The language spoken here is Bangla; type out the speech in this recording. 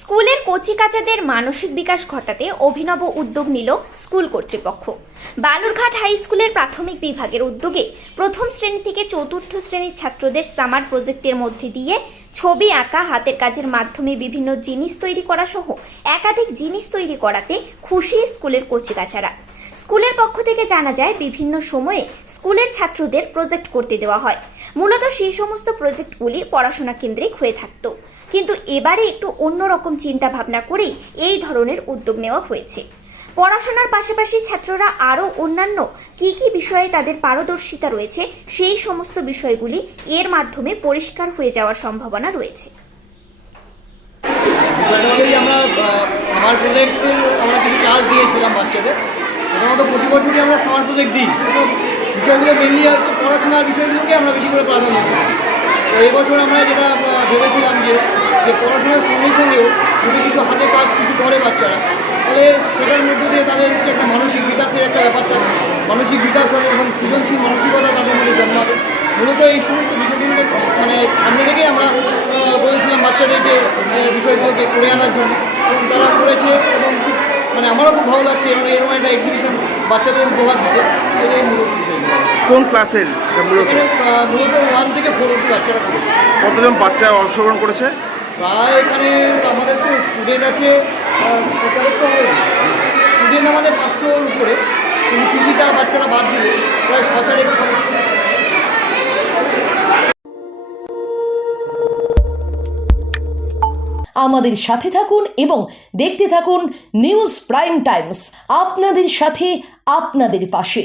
স্কুলের কচিকাচাদের মানসিক বিকাশ ঘটাতে অভিনব উদ্যোগ নিল স্কুল কর্তৃপক্ষ। বালুরঘাট হাই স্কুলের প্রাথমিক বিভাগের উদ্যোগে প্রথম শ্রেণী থেকে চতুর্থ শ্রেণীর ছাত্রদের সামার প্রজেক্টের মধ্যে দিয়ে ছবি আঁকা, হাতের কাজের মাধ্যমে বিভিন্ন জিনিস তৈরি করা সহ একাধিক জিনিস তৈরি করাতে খুশি স্কুলের কচিকাচারা। স্কুলের পক্ষ থেকে জানা যায়, বিভিন্ন সময়ে স্কুলের ছাত্রদের প্রজেক্ট করতে দেওয়া হয়। মূলত সেই সমস্ত প্রজেক্টগুলি পড়াশোনা কেন্দ্রিক হয়ে থাকতো, কিন্তু এবারে একটু অন্যরকম চিন্তা ভাবনা করেই এই ধরনের উদ্যোগ নেওয়া হয়েছে। পড়াশোনার পাশাপাশি ছাত্ররা আরও অন্যান্য কি কি বিষয়ে তাদের পারদর্শিতা রয়েছে, সেই সমস্ত বিষয়গুলি এর মাধ্যমে পরিষ্কার হয়ে যাওয়ার সম্ভাবনা রয়েছে। আমার প্রজেক্ট আমরা কিছু ক্লাস দিয়েছিলাম বাচ্চাদের। প্রথমত প্রতি বছরই আমরা সামার প্রজেক্ট দিই, বিষয়গুলো মেনলি আর পড়াশোনার বিষয়গুলোকে আমরা বেশি করে প্রাধান্য দিই। তো এবছর আমরা যেটা ভেবেছিলাম যে পড়াশোনার সঙ্গে সঙ্গেও যদি কিছু হাতে কাজ কিছু করে বাচ্চারা, তাহলে সেটার মধ্যে দিয়ে তাদের যে একটা মানসিক বিকাশের একটা ব্যাপার থাকে, মানসিক বিকাশ হবে এবং সৃজনশীল মানসিকতা তাদের মধ্যে জন্মাবে। মূলত এই সমস্ত বিষয়গুলোকে সামনে রেখেই আমরা বলেছিলাম বাচ্চাদেরকে বিষয়গুলোকে করে আনার জন্য, এবং তারা করেছে। এবং আমারও খুব ভালো লাগছে এরকম একটা এক্সিবিশন বাচ্চাদের উপহার দিতে। এটাই মূলত বিষয়গুলো। কোন ক্লাসের মূলত? মূলত 1 থেকে 4 অবধি বাচ্চারা করেছে। কতজন বাচ্চা অংশগ্রহণ করেছে? প্রায় এখানে আমাদের তো স্টুডেন্ট আছে, স্টুডেন্ট আমাদের 500-র উপরে, কিন্তু কিছুটা বাচ্চারা বাদ দিলে প্রায় 7-8 হবে। আমাদের সাথে থাকুন এবং দেখতে থাকুন নিউজ প্রাইম টাইমস, আপনাদের সাথে, আপনাদের পাশে।